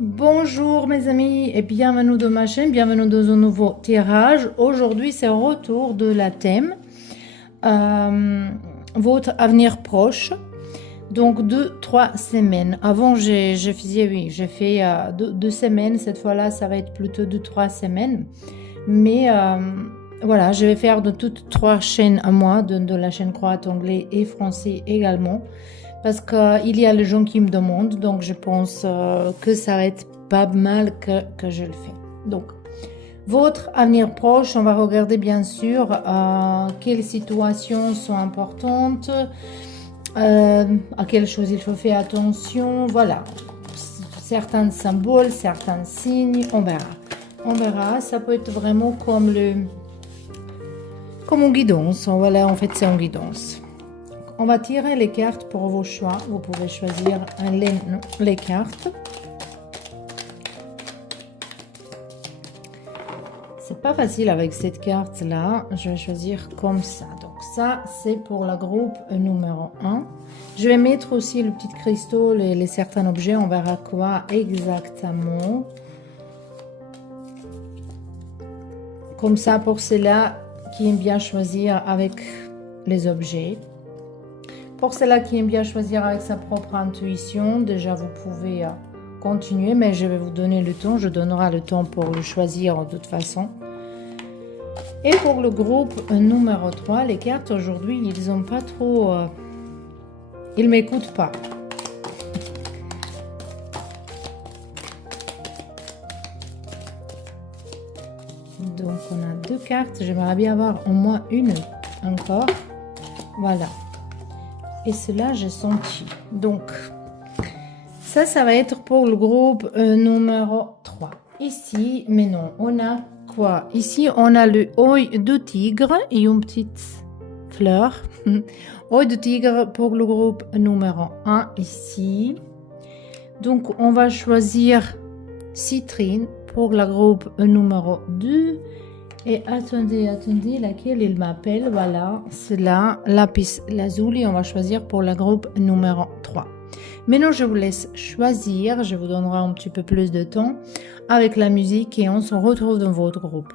Bonjour mes amis et bienvenue dans ma chaîne, bienvenue dans un nouveau tirage. Aujourd'hui c'est retour de la thème euh, votre avenir proche. Donc 2-3 semaines. Avant j'ai faisais oui j'ai fait 2 semaines. Cette fois-là ça va être plutôt 2-3 semaines. Mais voilà, je vais faire de toutes trois chaînes à moi, de la chaîne croate, anglais et français également. Parce qu'il y a les gens qui me demandent, donc je pense que ça va être pas mal que je le fais. Donc, votre avenir proche, on va regarder bien sûr quelles situations sont importantes, à quelles choses il faut faire attention, voilà. Certains symboles, certains signes, on verra. On verra, ça peut être vraiment comme une guidance. Voilà, en fait, c'est une guidance. On va tirer les cartes pour vos choix. Vous pouvez choisir les cartes. C'est pas facile avec cette carte-là. Je vais choisir comme ça. Donc ça, c'est pour la groupe numéro 1. Je vais mettre aussi le petit cristaux, les certains objets. On verra quoi exactement. Comme ça, pour ceux-là qui aiment bien choisir avec les objets. Pour ceux-là qui aiment bien choisir avec sa propre intuition, déjà vous pouvez continuer, mais je vais vous donner le temps. Je donnerai le temps pour le choisir de toute façon. Et pour le groupe numéro 3, les cartes aujourd'hui, ils n'ont pas trop... ils ne m'écoutent pas. Donc on a deux cartes. J'aimerais bien avoir au moins une encore. Voilà. Et cela, j'ai senti. Donc, ça va être pour le groupe numéro 3. Ici, mais non, on a quoi? Ici, on a le œil de tigre et une petite fleur. Œil de tigre pour le groupe numéro 1 ici. Donc, on va choisir citrine pour le groupe numéro 2. Et attendez, laquelle il m'appelle? Voilà, c'est là, lapis lazuli. On va choisir pour le groupe numéro 3. Maintenant, je vous laisse choisir. Je vous donnerai un petit peu plus de temps avec la musique et on se retrouve dans votre groupe.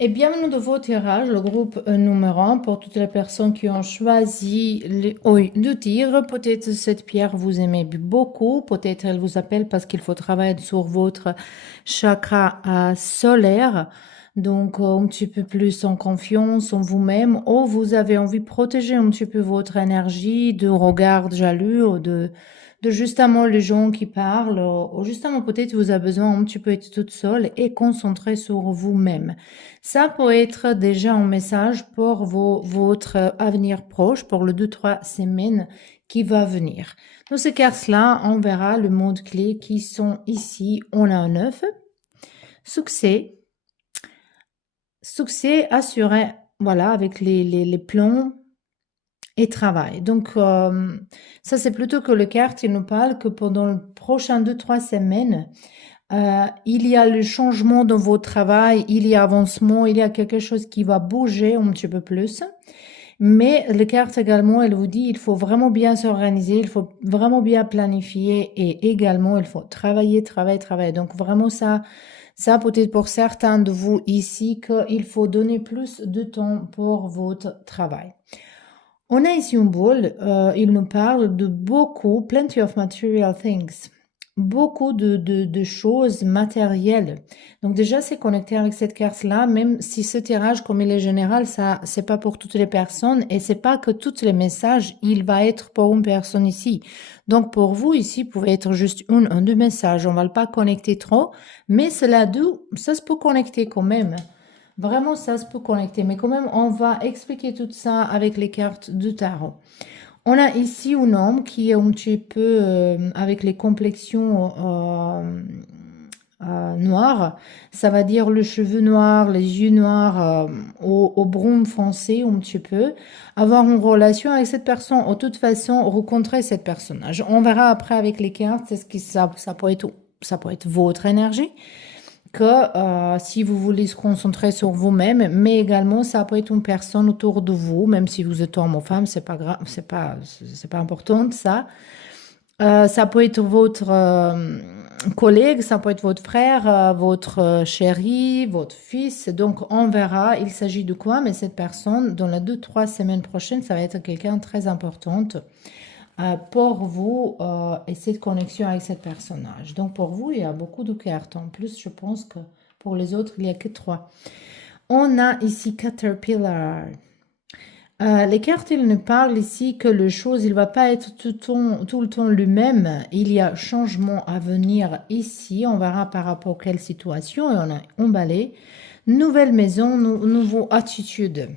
Et bienvenue dans votre tirage, le groupe numéro 1, pour toutes les personnes qui ont choisi l'œil de tigre. Peut-être cette pierre vous aimez beaucoup, peut-être elle vous appelle parce qu'il faut travailler sur votre chakra solaire. Donc un petit peu plus en confiance en vous-même, ou vous avez envie de protéger un petit peu votre énergie de regard jaloux ou de justement les gens qui parlent, ou justement peut-être vous avez besoin un petit peu être toute seule et concentrer sur vous-même. Ça peut être déjà un message pour votre avenir proche, pour le 2-3 semaines qui va venir. Dans ces cartes-là, on verra le mot clé qui sont ici. On a un œuf, succès, succès assuré, voilà, avec les plans et travail. Donc, ça c'est plutôt que le carte, il nous parle que pendant le prochain 2-3 semaines, il y a le changement dans votre travail, il y a avancement, il y a quelque chose qui va bouger un petit peu plus. Mais le carte également, elle vous dit, il faut vraiment bien s'organiser, il faut vraiment bien planifier et également, il faut travailler, travailler, travailler. Donc vraiment ça peut-être pour certains de vous ici qu'il faut donner plus de temps pour votre travail. On a ici une boule, il nous parle de beaucoup, plenty of material things, beaucoup de choses matérielles. Donc déjà, c'est connecté avec cette carte-là, même si ce tirage, comme il est général, ça, c'est pas pour toutes les personnes et c'est pas que tous les messages, il va être pour une personne ici. Donc pour vous ici, pouvait être juste un, deux messages. On va pas connecter trop, mais cela d'où ça se peut connecter quand même. Vraiment, ça se peut connecter, mais quand même, on va expliquer tout ça avec les cartes de tarot. On a ici un homme qui est un petit peu avec les complexions noir, ça va dire le cheveu noir, les yeux noirs, au brun foncé un petit peu, avoir une relation avec cette personne, de toute façon, rencontrer cette personnage. On verra après avec les cartes, ça peut être votre énergie, que si vous voulez se concentrer sur vous-même, mais également ça peut être une personne autour de vous, même si vous êtes homme ou femme, c'est pas grave, c'est pas important ça. Ça peut être votre collègue, ça peut être votre frère, votre chéri, votre fils. Donc, on verra, il s'agit de quoi, mais cette personne, dans les 2, 3 semaines prochaines, ça va être quelqu'un de très importante pour vous et cette connexion avec ce personnage. Donc, pour vous, il y a beaucoup de cartes. En plus, je pense que pour les autres, il n'y a que 3. On a ici Caterpillar. Les cartes, ils nous parlent ici que le chose, il va pas être tout le temps lui-même. Il y a changement à venir ici. On verra par rapport à quelle situation. Et on a emballé. Nouvelle maison, nouveau attitude.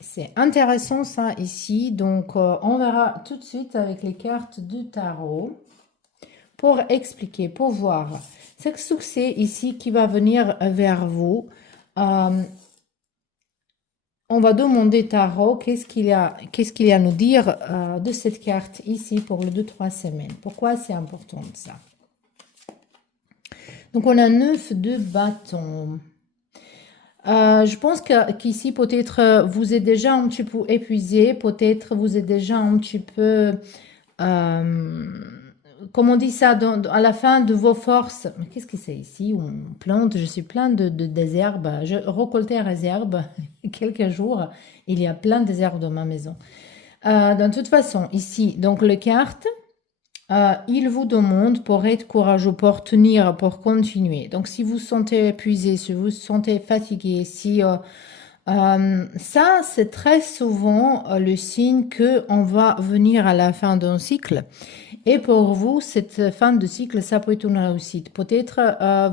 C'est intéressant ça ici. Donc, on verra tout de suite avec les cartes du tarot pour expliquer, pour voir. C'est le succès ici qui va venir vers vous. On va demander Tarot, qu'est-ce qu'il y a à nous dire de cette carte ici pour les 2, 3 semaines. Pourquoi c'est important ça? Donc, on a 9 de bâton. Je pense qu'ici, peut-être, vous êtes déjà un petit peu épuisé. Peut-être, vous êtes déjà un petit peu... comment on dit ça, à la fin de vos forces. Mais qu'est-ce que c'est ici? On plante, je suis plein des herbes. Je récoltais les herbes quelques jours. Il y a plein des herbes dans ma maison. De toute façon, ici, donc les cartes, il vous demande pour être courageux, pour tenir, pour continuer. Donc, si vous vous sentez épuisé, si vous vous sentez fatigué, si... ça, c'est très souvent le signe qu'on va venir à la fin d'un cycle. Et pour vous, cette fin de cycle, ça peut être une réussite. Peut-être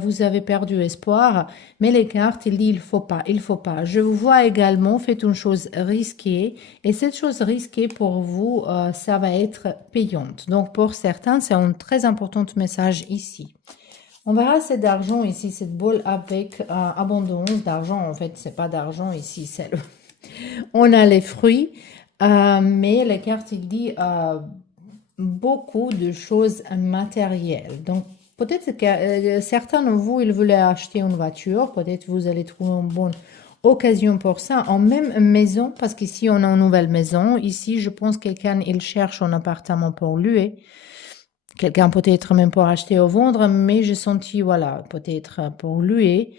vous avez perdu espoir, mais les cartes, il dit il faut pas, il faut pas. Je vous vois également, faites une chose risquée, et cette chose risquée pour vous, ça va être payante. Donc pour certains, c'est un très important message ici. On verra c'est d'argent ici, cette boule avec abondance d'argent. En fait, c'est pas d'argent ici, c'est on a les fruits, mais les cartes, il dit beaucoup de choses matérielles. Donc, peut-être que certains de vous, ils voulaient acheter une voiture. Peut-être vous allez trouver une bonne occasion pour ça. En même maison, parce qu'ici, on a une nouvelle maison. Ici, je pense que quelqu'un, il cherche un appartement pour louer. Quelqu'un peut-être même pour acheter ou vendre, mais j'ai senti, voilà, peut-être pour louer.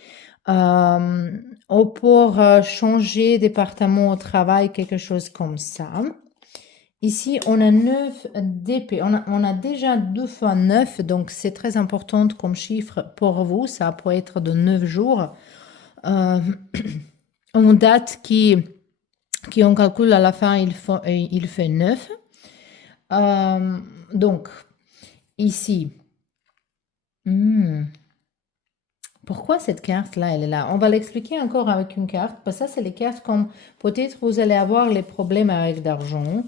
Ou pour changer d'appartement au travail, quelque chose comme ça. Ici, on a 9 d'épée. On a déjà 2 fois 9, donc c'est très important comme chiffre pour vous. Ça peut être de 9 jours. On date qui on calcule à la fin, il fait 9. Donc, ici. Pourquoi cette carte-là, elle est là? On va l'expliquer encore avec une carte, parce que ça, c'est les cartes comme peut-être vous allez avoir les problèmes avec l'argent.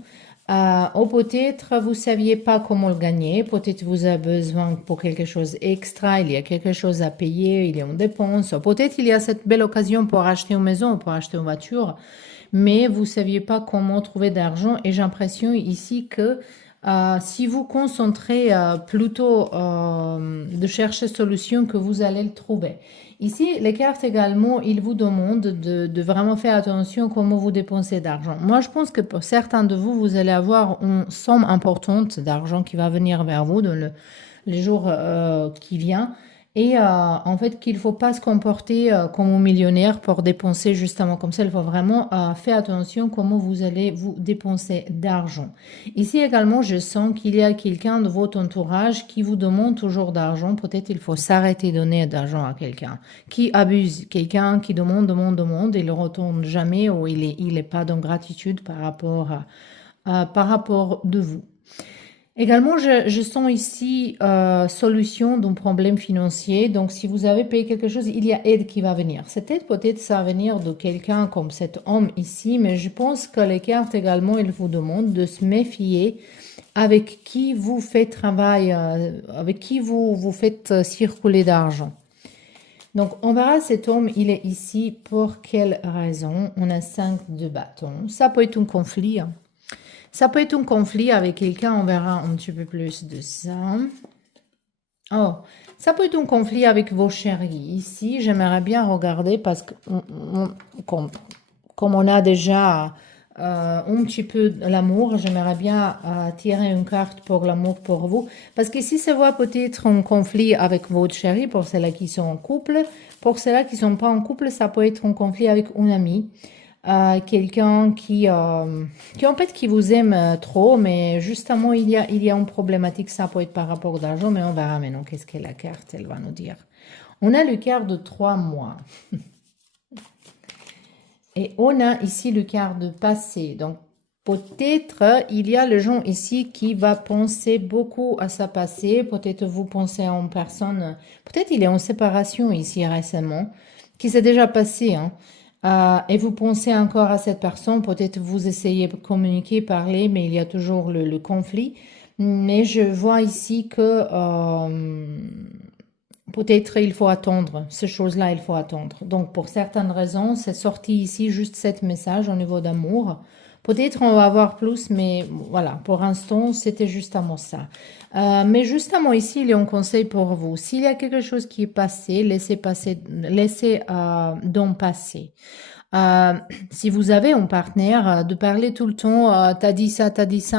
Ou peut-être vous ne saviez pas comment le gagner, peut-être vous avez besoin pour quelque chose extra, il y a quelque chose à payer, il y a une dépense, ou peut-être il y a cette belle occasion pour acheter une maison ou pour acheter une voiture, mais vous ne saviez pas comment trouver d'argent et j'ai l'impression ici que si vous concentrez plutôt de chercher solution que vous allez le trouver. Ici, les cartes également, ils vous demandent de vraiment faire attention à comment vous dépensez d'argent. Moi, je pense que pour certains de vous, vous allez avoir une somme importante d'argent qui va venir vers vous dans les jours qui viennent. Et en fait, qu'il ne faut pas se comporter comme un millionnaire pour dépenser justement comme ça. Il faut vraiment faire attention comment vous allez vous dépenser d'argent. Ici également, je sens qu'il y a quelqu'un de votre entourage qui vous demande toujours d'argent. Peut-être il faut s'arrêter de donner d'argent à quelqu'un qui abuse, quelqu'un qui demande, il ne retourne jamais ou il est pas dans gratitude par rapport de vous. Également, je sens ici solution d'un problème financier. Donc, si vous avez payé quelque chose, il y a aide qui va venir. Cette aide peut-être ça va venir de quelqu'un comme cet homme ici, mais je pense que les cartes également, ils vous demandent de se méfier avec qui vous faites travail, avec qui vous faites circuler d'argent. Donc, on verra cet homme, il est ici pour quelle raison. On a 5 de bâtons. Ça peut être un conflit, hein. Ça peut être un conflit avec quelqu'un, on verra un petit peu plus de ça. Oh, ça peut être un conflit avec vos chéris. Ici, j'aimerais bien regarder parce que comme on a déjà un petit peu l'amour, j'aimerais bien tirer une carte pour l'amour pour vous. Parce qu'ici, ça voit peut-être un conflit avec votre chéri pour ceux-là qui sont en couple. Pour ceux-là qui ne sont pas en couple, ça peut être un conflit avec un ami. Quelqu'un qui en fait qui vous aime trop, mais justement il y a une problématique, ça peut être par rapport à l'argent, mais on verra maintenant qu'est-ce que la carte elle va nous dire. On a le quart de 3 mois et on a ici le quart de passé. Donc peut-être il y a le gens ici qui va penser beaucoup à sa passé. Peut-être vous pensez en personne, peut-être il est en séparation ici récemment, qui s'est déjà passé, hein. Et vous pensez encore à cette personne, peut-être vous essayez de communiquer, parler, mais il y a toujours le conflit. Mais je vois ici que peut-être il faut attendre, ces choses-là, il faut attendre. Donc pour certaines raisons, c'est sorti ici juste cet message au niveau d'amour. Peut-être on va avoir plus, mais voilà, pour l'instant, c'était justement ça. Mais justement ici, il y a un conseil pour vous. S'il y a quelque chose qui est passé, laissez passer, laissez donc passer. Euh, si vous avez un partenaire, de parler tout le temps, t'as dit ça,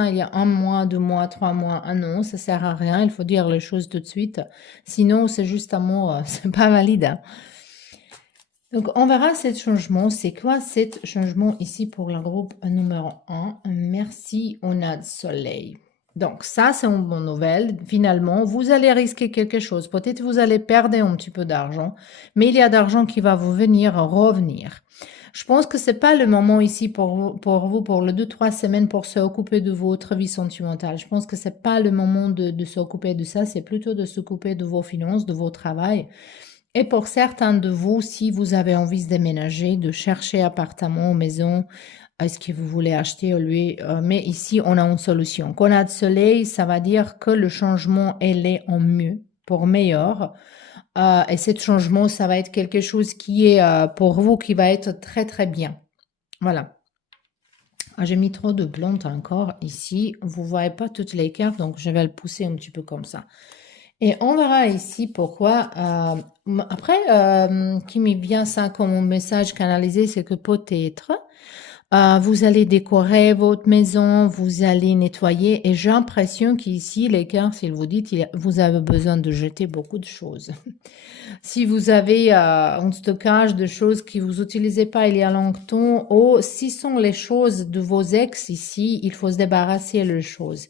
il y a 1 mois, 2 mois, 3 mois, un an, ça sert à rien, il faut dire les choses tout de suite. Sinon, c'est juste amour, c'est pas valide, hein. Donc, on verra ce changement. C'est quoi ce changement ici pour le groupe numéro 1? Merci, on a le soleil. Donc, ça, c'est une bonne nouvelle. Finalement, vous allez risquer quelque chose. Peut-être vous allez perdre un petit peu d'argent, mais il y a d'argent qui va vous venir revenir. Je pense que c'est pas le moment ici pour les 2-3 semaines pour s'occuper de votre vie sentimentale. Je pense que c'est pas le moment de s'occuper de ça. C'est plutôt de s'occuper de vos finances, de votre travail. Et pour certains de vous, si vous avez envie de déménager, de chercher appartement ou maison, est-ce que vous voulez acheter ou lui, mais ici, on a une solution. Quand on a de soleil, ça va dire que le changement, elle est en mieux, pour meilleur. Et ce changement, ça va être quelque chose qui est pour vous, qui va être très, très bien. Voilà. Ah, j'ai mis trop de plantes encore ici. Vous ne voyez pas toutes les cartes, donc je vais le pousser un petit peu comme ça. Et on verra ici pourquoi. Après, qui me vient ça comme message canalisé, c'est que peut-être vous allez décorer votre maison, vous allez nettoyer. Et j'ai l'impression qu'ici, les cartes, s'ils vous dites, vous avez besoin de jeter beaucoup de choses. Si vous avez un stockage de choses que vous n'utilisez pas il y a longtemps, ou si sont les choses de vos ex ici, il faut se débarrasser des choses.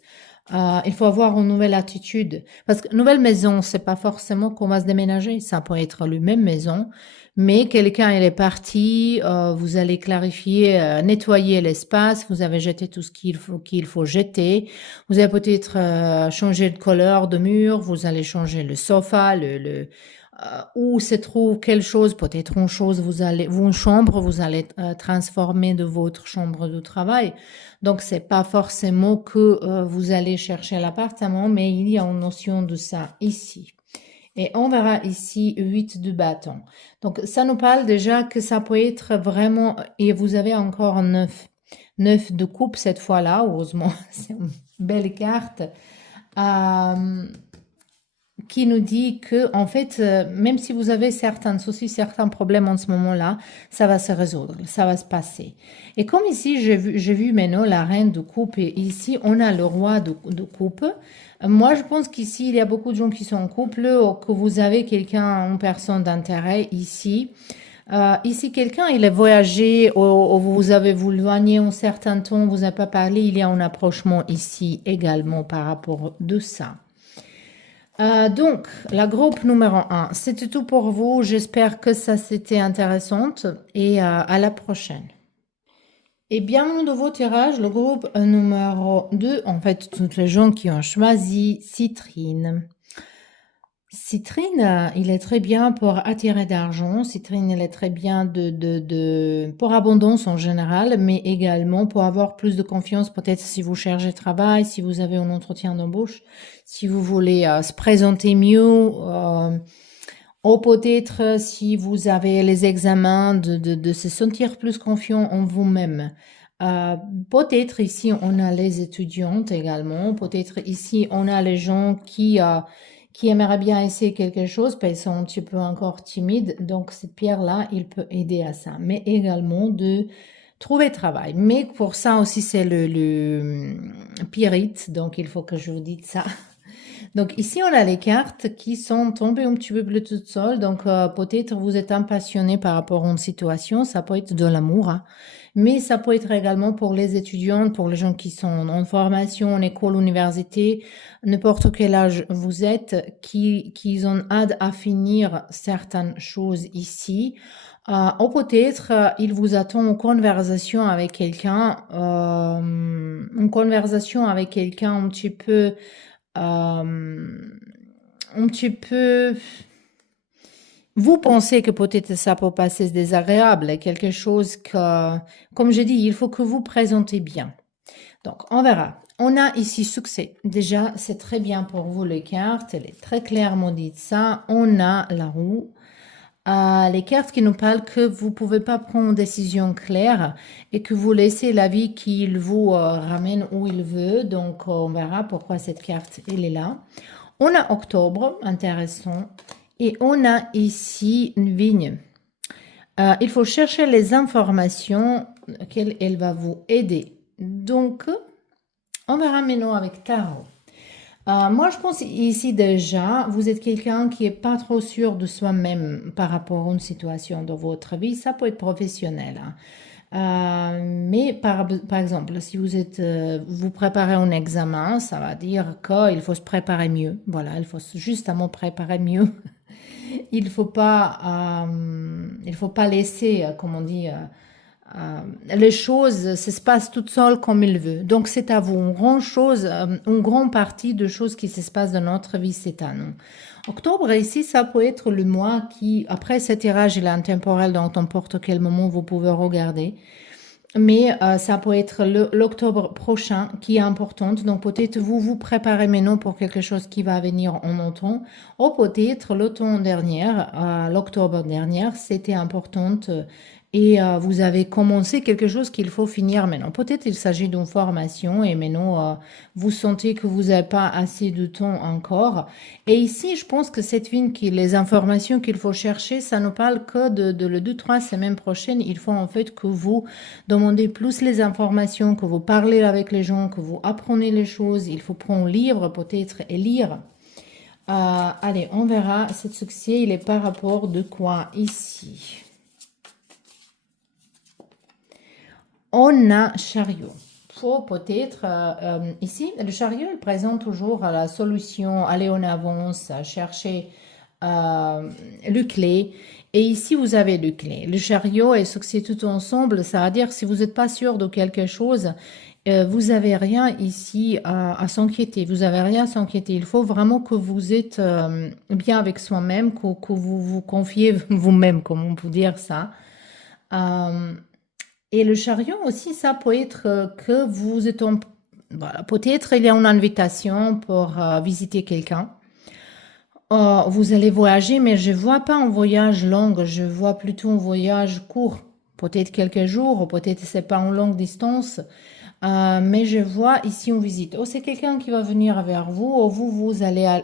Il faut avoir une nouvelle attitude. Parce que nouvelle maison, c'est pas forcément qu'on va se déménager. Ça peut être la même maison, mais quelqu'un il est parti, vous allez clarifier, nettoyer l'espace, vous avez jeté tout ce qu'il faut jeter. Vous avez peut-être changé de couleur de mur, vous allez changer le sofa, où se trouve quelle chose, peut-être une chose, une chambre, vous allez transformer de votre chambre de travail. Donc, c'est pas forcément que vous allez chercher l'appartement, mais il y a une notion de ça ici. Et on verra ici 8 de bâton. Donc, ça nous parle déjà que ça peut être vraiment, et vous avez encore 9. 9 de coupe cette fois-là, heureusement, c'est une belle carte. Qui nous dit que, en fait, même si vous avez certains soucis, certains problèmes en ce moment-là, ça va se résoudre, ça va se passer. Et comme ici, j'ai vu maintenant la reine de coupe et ici, on a le roi de coupe. Moi, je pense qu'ici, il y a beaucoup de gens qui sont en couple ou que vous avez quelqu'un, une personne d'intérêt ici. Ici, quelqu'un, il a voyagé ou vous avez vous éloigné un certain temps, vous n'avez pas parlé, il y a un approchement ici également par rapport de ça. Donc, la groupe numéro 1, c'était tout pour vous. J'espère que ça c'était intéressant et à la prochaine. Et bien, de vos tirages, le groupe numéro 2, en fait, toutes les gens qui ont choisi Citrine. Citrine, il est très bien pour attirer d'argent. Citrine, il est très bien pour abondance en général, mais également pour avoir plus de confiance, peut-être si vous cherchez travail, si vous avez un entretien d'embauche, si vous voulez se présenter mieux, ou peut-être si vous avez les examens, de se sentir plus confiant en vous-même. Euh, Peut-être ici on a les étudiantes également, peut-être ici on a les gens qui aimeraient bien essayer quelque chose, parce qu'ils sont un petit peu encore timides, donc cette pierre-là, il peut aider à ça, mais également de trouver travail. Mais pour ça aussi c'est le pyrite, donc il faut que je vous dise ça. Donc ici, on a les cartes qui sont tombées un petit peu plus toutes seules. Donc peut-être vous êtes impassionné par rapport à une situation. Ça peut être de l'amour, hein. Mais ça peut être également pour les étudiants, pour les gens qui sont en formation, en école, université, n'importe quel âge vous êtes, qui ont hâte à finir certaines choses ici. Ou peut-être il vous attend une conversation avec quelqu'un un petit peu, vous pensez que peut-être ça peut passer désagréable, quelque chose que, comme je dis, il faut que vous présentez bien. Donc, on verra. On a ici succès. Déjà, c'est très bien pour vous, les cartes. Elle est très clairement dit ça. On a la roue. Les cartes qui nous parlent que vous pouvez pas prendre une décision claire et que vous laissez la vie qu'il vous ramène où il veut. Donc, on verra pourquoi cette carte, elle est là. On a octobre, intéressant. Et on a ici une vigne. Il faut chercher les informations qu'elle elle va vous aider. Donc, on verra maintenant avec tarot. Moi, je pense ici déjà, vous êtes quelqu'un qui est pas trop sûr de soi-même par rapport à une situation dans votre vie. Ça peut être professionnel, hein. Mais par exemple, si vous préparez un examen, ça va dire qu'il faut se préparer mieux. Voilà, il faut justement préparer mieux. Il faut pas laisser, comme on dit, les choses se passent toutes seules comme il veut. Donc c'est à vous. Une grande partie de choses qui se passent dans notre vie, c'est à nous. Octobre ici, ça peut être le mois qui, après ce tirage, il est intemporel, dans n'importe quel moment vous pouvez regarder. Mais ça peut être l'octobre prochain qui est importante. Donc peut-être vous vous préparez maintenant pour quelque chose qui va venir en automne. Ou peut-être l'automne dernier, l'octobre dernier, c'était importante et vous avez commencé quelque chose qu'il faut finir maintenant. Peut-être il s'agit d'une formation et maintenant vous sentez que vous n'avez pas assez de temps encore. Et ici, je pense que cette ligne, les informations qu'il faut chercher, ça ne parle que de le 2-3 semaines prochaines. Il faut en fait que vous demandez plus les informations, que vous parlez avec les gens, que vous apprenez les choses. Il faut prendre un livre peut-être et lire. Allez, on verra. Cet succès, il est par rapport de quoi ici? On a chariot. Faut peut-être, ici, le chariot, il présente toujours la solution, aller en avance, chercher le clé. Et ici, vous avez le clé. Le chariot et succès tout ensemble, ça veut dire si vous n'êtes pas sûr de quelque chose, vous n'avez rien ici s'inquiéter. Vous n'avez rien à s'inquiéter. Il faut vraiment que vous êtes bien avec soi-même, que vous vous confiez vous-même, comme on peut dire ça. Euh, et le chariot aussi, ça peut être que vous êtes voilà, peut-être il y a une invitation pour visiter quelqu'un. Vous allez voyager, mais je vois pas un voyage long, je vois plutôt un voyage court. Peut-être quelques jours, ou peut-être c'est pas en longue distance. Mais je vois ici une visite. Oh, c'est quelqu'un qui va venir vers vous, ou vous allez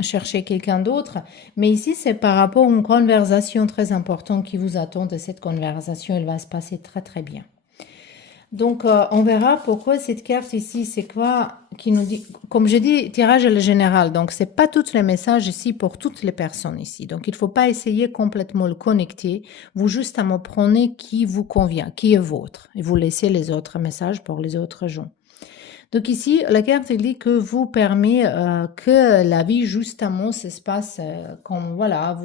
chercher quelqu'un d'autre. Mais ici, c'est par rapport à une conversation très importante qui vous attend. Et cette conversation, elle va se passer très très bien. Donc, on verra pourquoi cette carte ici, c'est quoi qui nous dit, comme je dis, tirage est le général. Donc, c'est pas tous les messages ici pour toutes les personnes ici. Donc, il faut pas essayer complètement le connecter. Vous justement prenez qui vous convient, qui est vôtre. Et vous laissez les autres messages pour les autres gens. Donc ici, la carte elle dit que vous permet que la vie justement se passe comme voilà,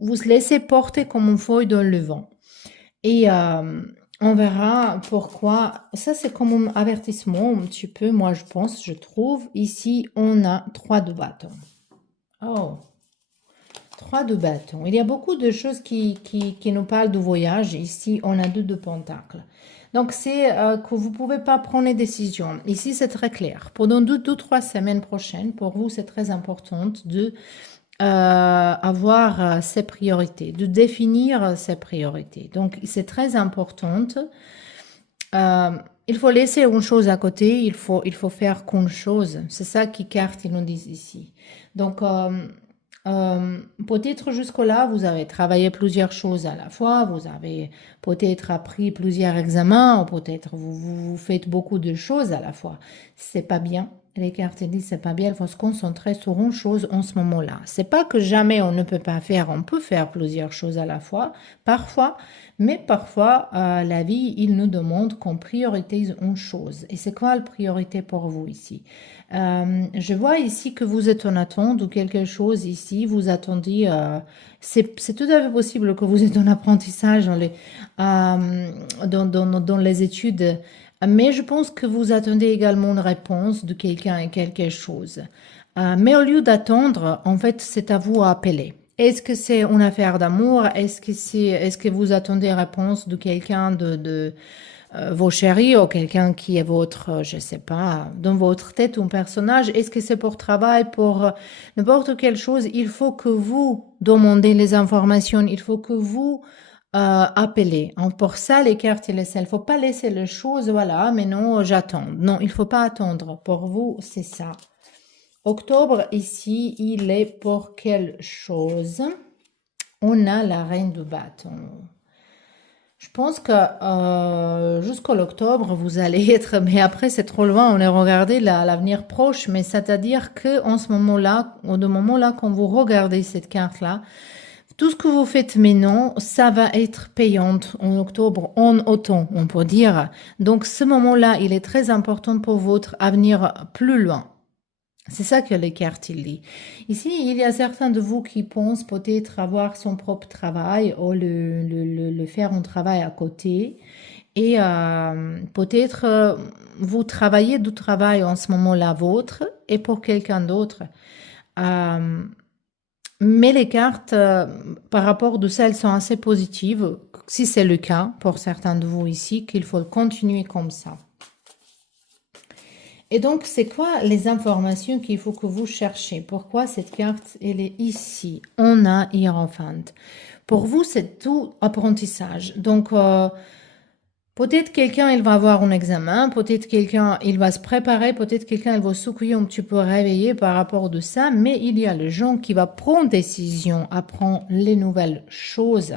vous se laissez porter comme une feuille dans le vent. Et On verra pourquoi. Ça, c'est comme un avertissement un petit peu, moi, je pense, je trouve. Ici, on a 3 de bâton. Oh, 3 de bâton. Il y a beaucoup de choses qui nous parlent de voyage. Ici, on a 2 de pentacle. Donc, c'est que vous ne pouvez pas prendre des décisions. Ici, c'est très clair. Pendant 2 ou 3 semaines prochaines, pour vous, c'est très important de avoir ses priorités, de définir ses priorités. Donc, c'est très important. Euh, il faut laisser une chose à côté, il faut faire qu'une chose. C'est ça qui carte, ils nous disent ici. Donc, peut-être jusque-là, vous avez travaillé plusieurs choses à la fois, vous avez peut-être appris plusieurs examens, ou peut-être vous faites beaucoup de choses à la fois. C'est pas bien. Les cartes disent c'est pas bien, il faut se concentrer sur une chose en ce moment-là. C'est pas que jamais on ne peut pas faire, on peut faire plusieurs choses à la fois, parfois, mais parfois la vie, il nous demande qu'on priorise une chose. Et c'est quoi la priorité pour vous ici? Je vois ici que vous êtes en attente ou quelque chose ici, vous attendez, c'est tout à fait possible que vous êtes en apprentissage dans les études, mais je pense que vous attendez également une réponse de quelqu'un et quelque chose. Mais au lieu d'attendre, en fait, c'est à vous à appeler. Est-ce que c'est une affaire d'amour? Est-ce que vous attendez réponse de quelqu'un de vos chéris ou quelqu'un qui est votre, je sais pas, dans votre tête, un personnage? Est-ce que c'est pour travail, pour n'importe quelle chose? Il faut que vous demandez les informations, il faut que vous appelez. Pour ça, les cartes et les selles, il faut pas laisser les choses, voilà, mais non, j'attends. Non, il faut pas attendre. Pour vous, c'est ça. Octobre, ici, il est pour quelle chose? On a la reine de bâton. Je pense que jusqu'à l'octobre, vous allez être, mais après c'est trop loin, on est regardé l'avenir proche, mais c'est-à-dire que en ce moment-là, au moment-là, quand vous regardez cette carte-là, tout ce que vous faites maintenant, ça va être payant en octobre, en automne, on peut dire. Donc ce moment-là, il est très important pour votre avenir plus loin. C'est ça que les cartes il dit. Ici, il y a certains de vous qui pensent peut-être avoir son propre travail ou le faire un travail à côté. Et peut-être vous travaillez du travail en ce moment-là vôtre et pour quelqu'un d'autre. Euh, mais les cartes, par rapport de ça, elles sont assez positives. Si c'est le cas pour certains de vous ici, qu'il faut continuer comme ça. Et donc, c'est quoi les informations qu'il faut que vous cherchez? Pourquoi cette carte, elle est ici? On a Hiérophant. Pour vous, c'est tout apprentissage. Donc, peut-être quelqu'un, il va avoir un examen, peut-être quelqu'un, il va se préparer, peut-être quelqu'un, il va secouer un petit peu réveiller par rapport de ça, mais il y a le gens qui va prendre décision, apprendre les nouvelles choses.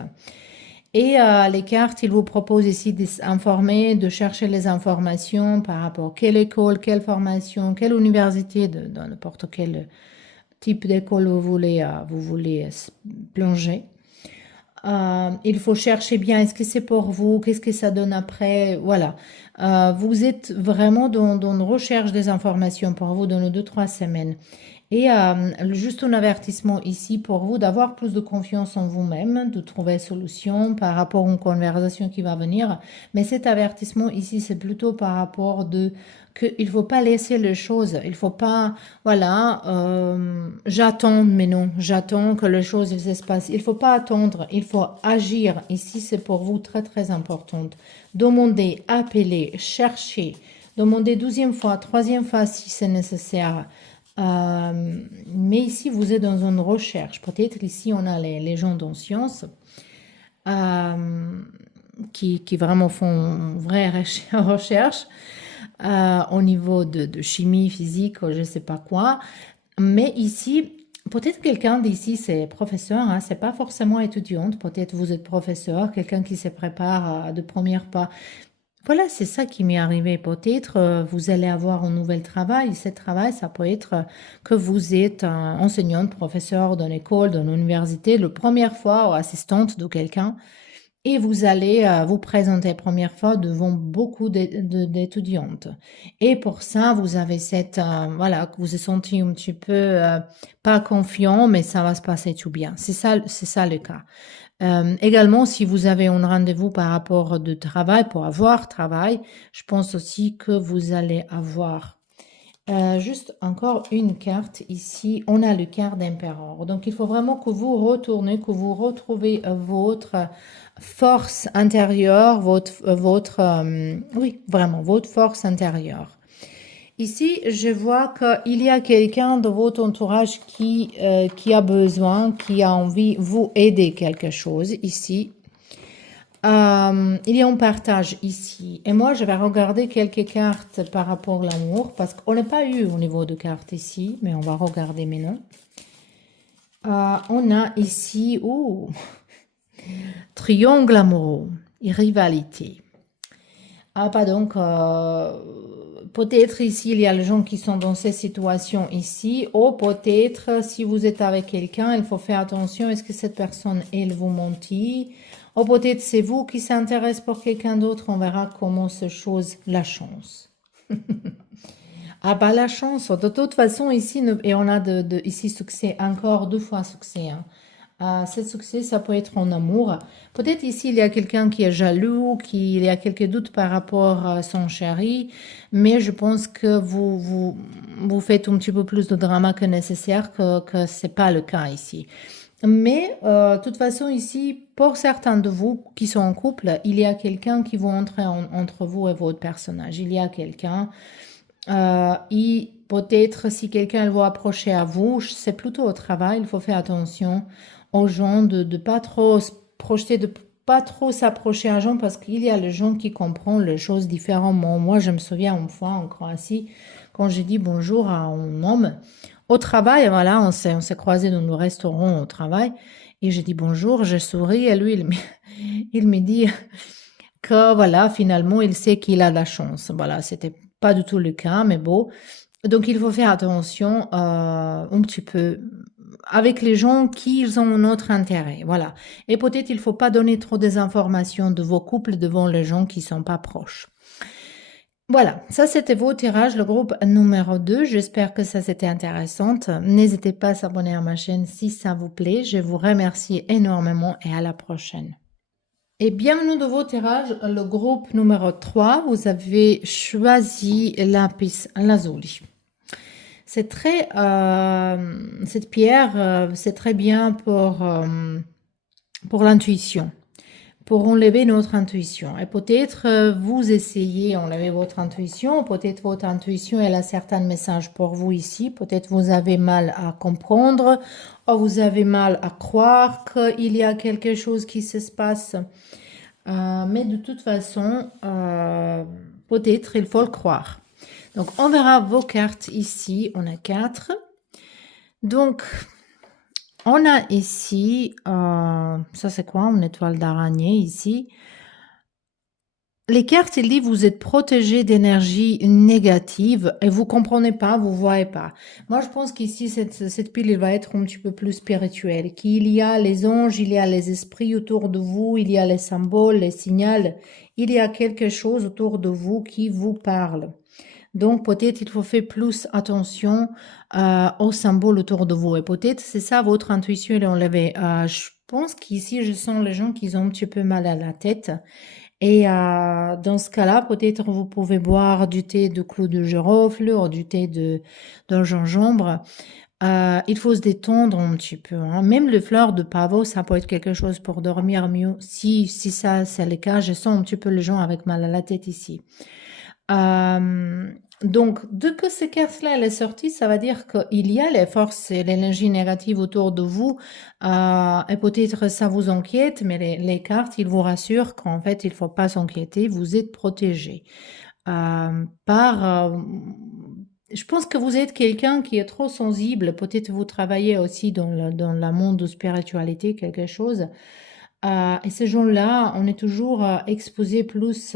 Et les cartes, ils vous proposent ici d'informer, de chercher les informations par rapport à quelle école, quelle formation, quelle université, dans n'importe quel type d'école vous voulez plonger. Il faut chercher bien, est-ce que c'est pour vous, qu'est-ce que ça donne après, voilà. Vous êtes vraiment dans une recherche des informations pour vous dans les 2 ou 3 semaines. Et juste un avertissement ici pour vous d'avoir plus de confiance en vous-même, de trouver solution par rapport à une conversation qui va venir. Mais cet avertissement ici, c'est plutôt par rapport de qu'il ne faut pas laisser les choses. Il ne faut pas, voilà, j'attends, mais non, j'attends que les choses se passent. Il ne faut pas attendre, il faut agir. Ici, c'est pour vous très, très important. Demandez, appelez, cherchez. Demandez 12e fois, 3e fois si c'est nécessaire. Mais ici, vous êtes dans une recherche. Peut-être ici, on a les gens dans sciences qui vraiment font une vraie recherche au niveau de chimie, physique, je ne sais pas quoi. Mais ici, peut-être quelqu'un d'ici, c'est professeur, hein, c'est pas forcément étudiante. Peut-être vous êtes professeur, quelqu'un qui se prépare de première pas. Voilà, c'est ça qui m'est arrivé. Peut-être vous allez avoir un nouvel travail. Ce travail, ça peut être que vous êtes enseignante, professeur dans l'école, dans l'université, la première fois ou assistante de quelqu'un. Et vous allez vous présenter première fois devant beaucoup d'étudiantes. Et pour ça, vous avez cette, voilà, que vous vous sentez un petit peu pas confiant, mais ça va se passer tout bien. C'est ça le cas. Également, si vous avez un rendez-vous par rapport de travail, pour avoir travail, je pense aussi que vous allez avoir. Juste encore une carte ici. On a le quart d'empereur. Donc, il faut vraiment que vous retournez, que vous retrouvez votre force intérieure, oui, vraiment, votre force intérieure. Ici, je vois qu'il y a quelqu'un de votre entourage qui a besoin, qui a envie de vous aider quelque chose ici. Il y a un partage ici. Et moi, je vais regarder quelques cartes par rapport à l'amour, parce qu'on n'a pas eu au niveau de cartes ici, mais on va regarder maintenant. On a ici, triangle amoureux et rivalité. Donc, peut-être ici, il y a les gens qui sont dans ces situations ici, ou peut-être, si vous êtes avec quelqu'un, il faut faire attention, est-ce que cette personne, elle vous mentit? Ou peut-être c'est vous qui s'intéresse pour quelqu'un d'autre, on verra comment se chose la chance. La chance, de toute façon, ici, et on a ici succès, encore 2 fois succès, hein. Ce succès, ça peut être en amour. Peut-être ici, il y a quelqu'un qui est jaloux, il y a quelques doutes par rapport à son chéri, mais je pense que vous faites un petit peu plus de drama que nécessaire, que ce n'est pas le cas ici. Mais, de toute façon, ici, pour certains de vous qui sont en couple, il y a quelqu'un qui va entrer entre vous et votre personnage. Il y a quelqu'un, et peut-être si quelqu'un va approcher à vous, c'est plutôt au travail, il faut faire attention aux gens de pas trop se projeter, de pas trop s'approcher à gens parce qu'il y a les gens qui comprennent les choses différemment. Moi, je me souviens une fois en Croatie, quand j'ai dit bonjour à un homme au travail, voilà, on s'est croisés dans le restaurant au travail et j'ai dit bonjour, je souris et lui, il me dit que voilà, finalement, il sait qu'il a la chance. Voilà, c'était pas du tout le cas, mais bon. Donc, il faut faire attention un petit peu avec les gens qui ont un autre intérêt. Voilà. Et peut-être il faut pas donner trop des informations de vos couples devant les gens qui sont pas proches. Voilà, ça c'était vos tirages, le groupe numéro 2. J'espère que ça c'était intéressant. N'hésitez pas à s'abonner à ma chaîne si ça vous plaît. Je vous remercie énormément et à la prochaine. Et bienvenue dans vos tirages, le groupe numéro 3. Vous avez choisi lapis lazuli. C'est très, cette pierre, c'est très bien pour l'intuition, pour enlever notre intuition. Et peut-être vous essayez d'enlever votre intuition, peut-être votre intuition elle a certains messages pour vous ici, peut-être vous avez mal à comprendre, ou vous avez mal à croire qu'il y a quelque chose qui se passe. Mais de toute façon, peut-être il faut le croire. Donc, on verra vos cartes ici. On a 4. Donc, on a ici, ça c'est quoi? Une étoile d'araignée ici. Les cartes, il dit vous êtes protégé d'énergie négative et vous comprenez pas, vous voyez pas. Moi, je pense qu'ici, cette pile, il va être un petit peu plus spirituelle. Qu'il y a les anges, il y a les esprits autour de vous, il y a les symboles, les signaux. Il y a quelque chose autour de vous qui vous parle. Donc, peut-être il faut faire plus attention aux symboles autour de vous. Et peut-être c'est ça votre intuition est enlevée. Je pense qu'ici, je sens les gens qui ont un petit peu mal à la tête. Et dans ce cas-là, peut-être vous pouvez boire du thé de clou de girofle ou du thé de gingembre. Il faut se détendre un petit peu, hein. Même le fleur de pavot, ça peut être quelque chose pour dormir mieux. Si ça, c'est le cas, je sens un petit peu les gens avec mal à la tête ici. Donc, dès que cette carte-là elle est sortie, ça va dire qu'il y a les forces et l'énergie négative autour de vous, et peut-être ça vous inquiète, mais les cartes, ils vous rassurent qu'en fait, il ne faut pas s'inquiéter, vous êtes protégé. Je pense que vous êtes quelqu'un qui est trop sensible, peut-être vous travaillez aussi dans le monde de spiritualité, quelque chose. Et ces gens-là, on est toujours exposé plus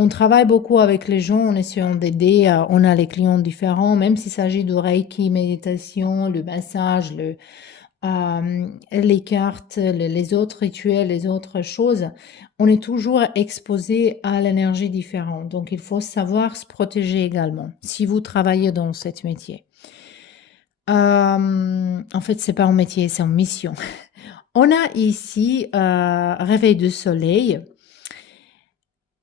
on travaille beaucoup avec les gens, on essaie d'aider, on a les clients différents, même s'il s'agit de Reiki, méditation, le massage, les cartes, les autres rituels, les autres choses, on est toujours exposé à l'énergie différente. Donc, il faut savoir se protéger également si vous travaillez dans ce métier. En fait, c'est pas un métier, c'est une mission. On a ici réveil de soleil.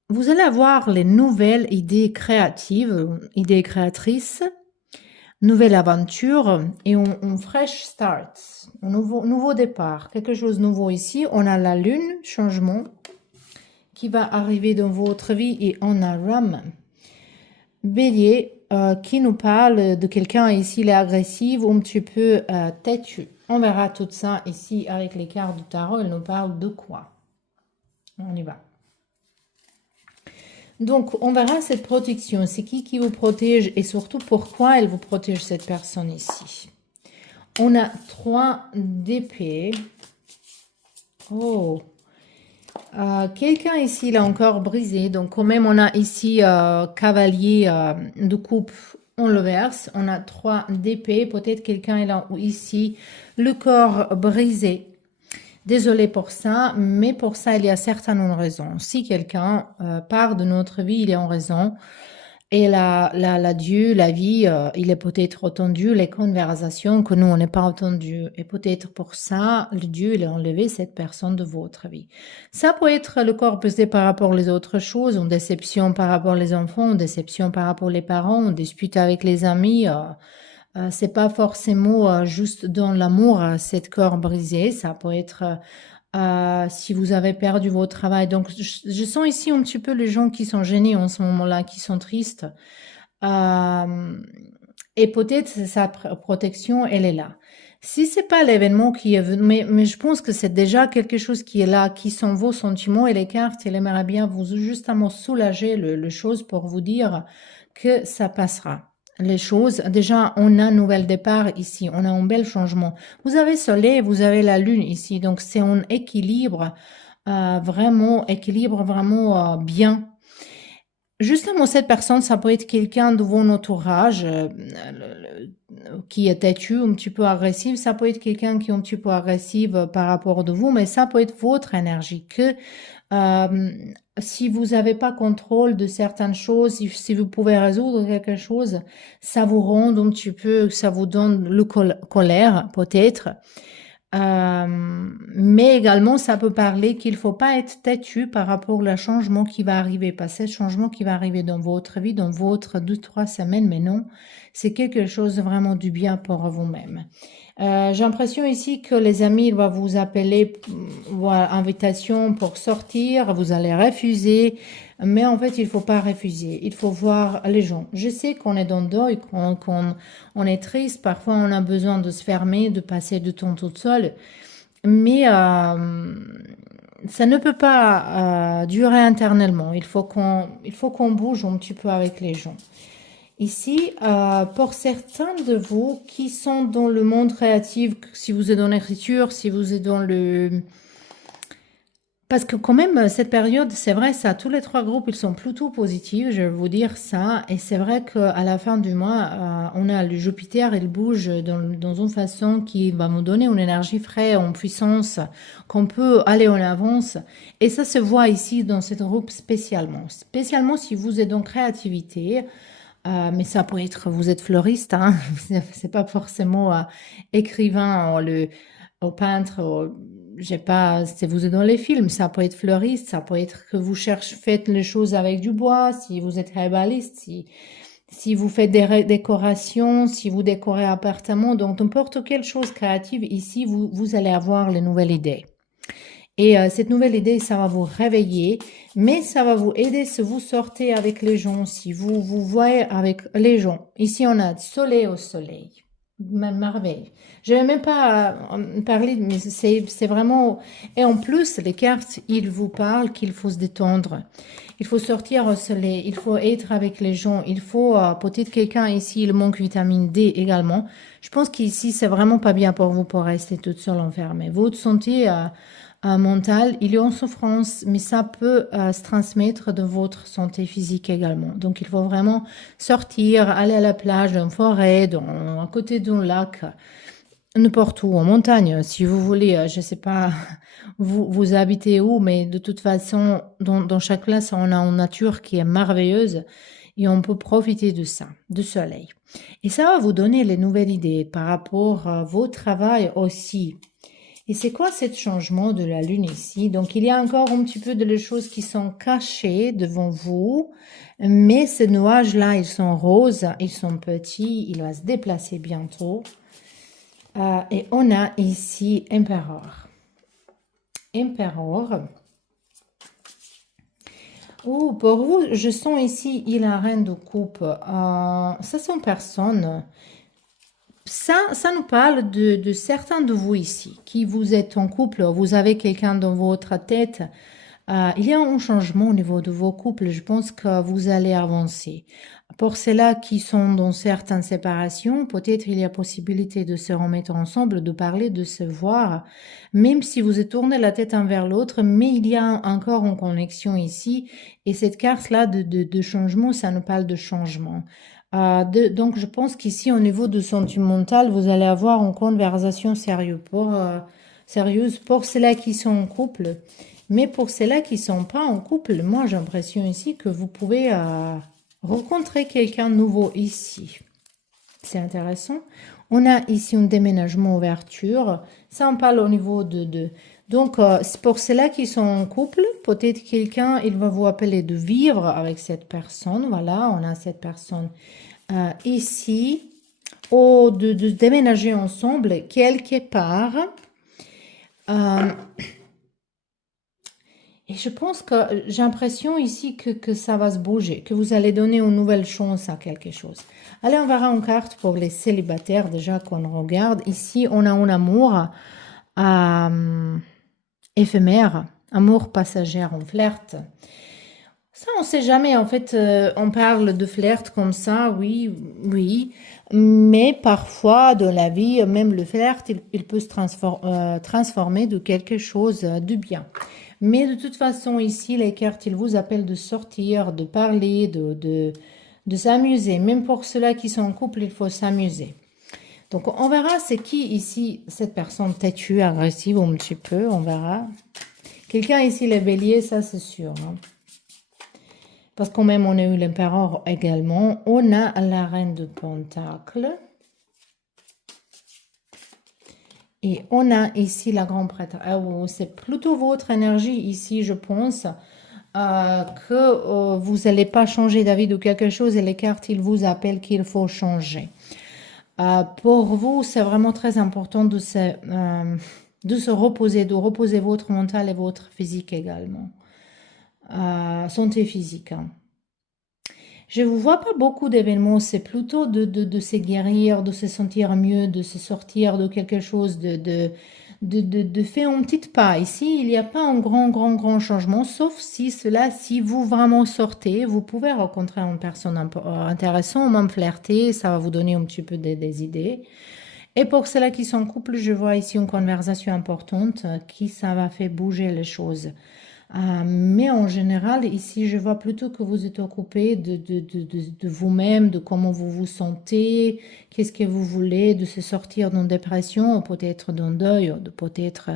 Vous allez avoir les nouvelles idées créatives, idées créatrices, nouvelle aventure et un fresh start, un nouveau départ, quelque chose de nouveau ici. On a la lune, changement, qui va arriver dans votre vie et on a Ram. Bélier, qui nous parle de quelqu'un ici, il est agressif ou un petit peu têtu. On verra tout ça ici avec les cartes du tarot. Elle nous parle de quoi? On y va. Donc, on verra cette protection. C'est qui vous protège et surtout pourquoi elle vous protège, cette personne ici. On a 3 d'épée. Oh, quelqu'un ici l'a encore brisé. Donc, quand même, on a ici cavalier de coupe. On le verse. On a 3 d'épée. Peut-être quelqu'un est là ici. Le corps brisé. Désolée pour ça, mais pour ça, il y a certainement une raison. Si quelqu'un part de notre vie, il est en raison. Et Dieu, la vie, il est peut-être entendu les conversations que nous, on n'est pas entendu. Et peut-être pour ça, le Dieu, il a enlevé cette personne de votre vie. Ça peut être le corps pesé par rapport aux autres choses, une déception par rapport aux enfants, une déception par rapport aux parents, une dispute avec les amis. C'est pas forcément juste dans l'amour, cette corps brisé. Ça peut être si vous avez perdu votre travail. Donc, je sens ici un petit peu les gens qui sont gênés en ce moment-là, qui sont tristes. Et peut-être sa protection, elle est là. Si c'est pas l'événement qui est venu, mais je pense que c'est déjà quelque chose qui est là, qui sont vos sentiments et les cartes, elle aimerait bien vous justement soulager le chose pour vous dire que ça passera. Les choses, déjà, on a un nouvel départ ici, on a un bel changement. Vous avez soleil, vous avez la lune ici, donc c'est un équilibre, vraiment bien. Justement, cette personne, ça peut être quelqu'un de votre entourage qui est têtu, un petit peu agressif. Ça peut être quelqu'un qui est un petit peu agressif par rapport de vous, mais ça peut être votre énergie. Que si vous n'avez pas contrôle de certaines choses, si vous pouvez résoudre quelque chose, ça vous rend un petit peu, ça vous donne le colère peut-être. Mais également, ça peut parler qu'il ne faut pas être têtu par rapport au changement qui va arriver. Pas ce changement qui va arriver dans votre vie, dans votre 2-3 semaines, mais non, c'est quelque chose de vraiment du bien pour vous-même. J'ai l'impression ici que les amis vont vous appeler, voilà, invitation pour sortir, vous allez refuser, mais en fait, il ne faut pas refuser, il faut voir les gens. Je sais qu'on est dans le deuil, qu'on est triste, parfois on a besoin de se fermer, de passer du temps toute seule, mais ça ne peut pas durer éternellement, il faut qu'on bouge un petit peu avec les gens. Ici, pour certains de vous qui sont dans le monde créatif, si vous êtes dans l'écriture, si vous êtes dans le... Parce que quand même, cette période, c'est vrai, ça, tous les 3 groupes, ils sont plutôt positifs, je vais vous dire ça. Et c'est vrai qu'à la fin du mois, on a le Jupiter, il bouge dans une façon qui va nous donner une énergie fraîche, en puissance, qu'on peut aller en avance. Et ça se voit ici dans ce groupe spécialement. Spécialement si vous êtes dans créativité. Mais ça peut être, vous êtes fleuriste, hein, c'est pas forcément écrivain, au peintre, je sais pas, si vous êtes dans les films, ça peut être fleuriste, ça peut être que vous faites les choses avec du bois, si vous êtes herbaliste, si vous faites des décorations, si vous décorez appartement, donc n'importe quelle chose créative, ici, vous allez avoir les nouvelles idées. Et cette nouvelle idée, ça va vous réveiller, mais ça va vous aider si vous sortez avec les gens, si vous voyez avec les gens. Ici, on a soleil au soleil. Merveille. Je ne vais même pas parler, mais c'est vraiment... Et en plus, les cartes, ils vous parlent qu'il faut se détendre. Il faut sortir au soleil, il faut être avec les gens, il faut... peut-être quelqu'un ici, il manque vitamine D également. Je pense qu'ici, c'est vraiment pas bien pour vous pour rester toute seule enfermée. Votre santé... mentale, il est en souffrance, mais ça peut se transmettre de votre santé physique également. Donc, il faut vraiment sortir, aller à la plage, dans une forêt, à côté d'un lac, n'importe où, en montagne, si vous voulez. Je ne sais pas, vous habitez où, mais de toute façon, dans chaque place, on a une nature qui est merveilleuse et on peut profiter de ça, du soleil. Et ça va vous donner les nouvelles idées par rapport à vos travail aussi. Et c'est quoi ce changement de la lune ici? Donc, il y a encore un petit peu de choses qui sont cachées devant vous, mais ces nuages-là, ils sont roses, ils sont petits, il va se déplacer bientôt. Et on a ici Empereur. Empereur. Oh, pour vous, je sens ici, il a reine de coupe. Ça sont personnes. Ça nous parle de certains de vous ici, qui vous êtes en couple, vous avez quelqu'un dans votre tête. Il y a un changement au niveau de vos couples, je pense que vous allez avancer. Pour ceux-là qui sont dans certaines séparations, peut-être il y a possibilité de se remettre ensemble, de parler, de se voir, même si vous êtes tourné la tête un vers l'autre, mais il y a encore une connexion ici, et cette carte-là de changement, ça nous parle de changement. Donc, je pense qu'ici, au niveau de sentimental, vous allez avoir une conversation sérieuse pour ceux-là qui sont en couple. Mais pour ceux-là qui ne sont pas en couple, moi, j'ai l'impression ici que vous pouvez rencontrer quelqu'un de nouveau ici. C'est intéressant. On a ici un déménagement ouverture. Ça, on parle au niveau de... Donc, pour ceux-là qui sont en couple, peut-être quelqu'un, il va vous appeler de vivre avec cette personne. Voilà, on a cette personne ici. Ou de déménager ensemble quelque part. Et je pense que j'ai l'impression ici que ça va se bouger, que vous allez donner une nouvelle chance à quelque chose. Allez, on verra une carte pour les célibataires déjà qu'on regarde. Ici, on a un amour éphémère, amour passager, on flirte. Ça, on ne sait jamais. En fait, on parle de flirt comme ça, oui, oui. Mais parfois, dans la vie, même le flirt, il peut se transformer de quelque chose de bien. Mais de toute façon, ici, les cartes, ils vous appellent de sortir, de parler, de s'amuser. Même pour ceux-là qui sont en couple, il faut s'amuser. Donc, on verra c'est qui ici, cette personne têtue, agressive un petit peu, on verra. Quelqu'un ici, les béliers, ça c'est sûr. Hein. Parce qu'on même, on a eu l'empereur également. On a la reine de Pentacles. Et on a ici la grande prêtre. C'est plutôt votre énergie ici, je pense, que vous n'allez pas changer d'avis de quelque chose et les cartes, ils vous appellent qu'il faut changer. Pour vous, c'est vraiment très important de se reposer, de reposer votre mental et votre physique également. Santé physique. Hein. Je ne vous vois pas beaucoup d'événements, c'est plutôt de se guérir, de se sentir mieux, de se sortir de quelque chose, de faire un petit pas. Ici, il n'y a pas un grand changement, sauf si si vous vraiment sortez, vous pouvez rencontrer une personne intéressante, même flirter, ça va vous donner un petit peu des idées. Et pour ceux-là qui sont en couple, je vois ici une conversation importante qui ça va faire bouger les choses. Mais en général, ici, je vois plutôt que vous êtes occupé de vous-même, de comment vous vous sentez, qu'est-ce que vous voulez, de se sortir d'une dépression, ou peut-être d'un deuil, ou peut-être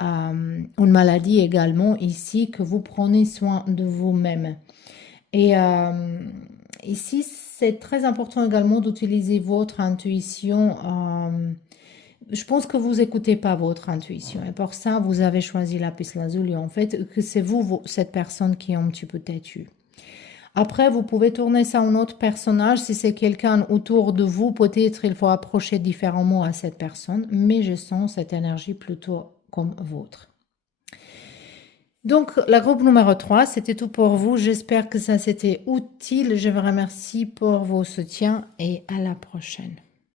une maladie également, ici, que vous prenez soin de vous-même. Et ici, c'est très important également d'utiliser votre intuition. Je pense que vous n'écoutez pas votre intuition. Et pour ça, vous avez choisi la piste lazuli. En fait, que c'est vous, cette personne qui est un petit peu têtue. Après, vous pouvez tourner ça à un autre personnage. Si c'est quelqu'un autour de vous, peut-être il faut approcher différemment à cette personne. Mais je sens cette énergie plutôt comme vôtre. Donc, la groupe numéro 3, c'était tout pour vous. J'espère que ça c'était utile. Je vous remercie pour vos soutiens et à la prochaine.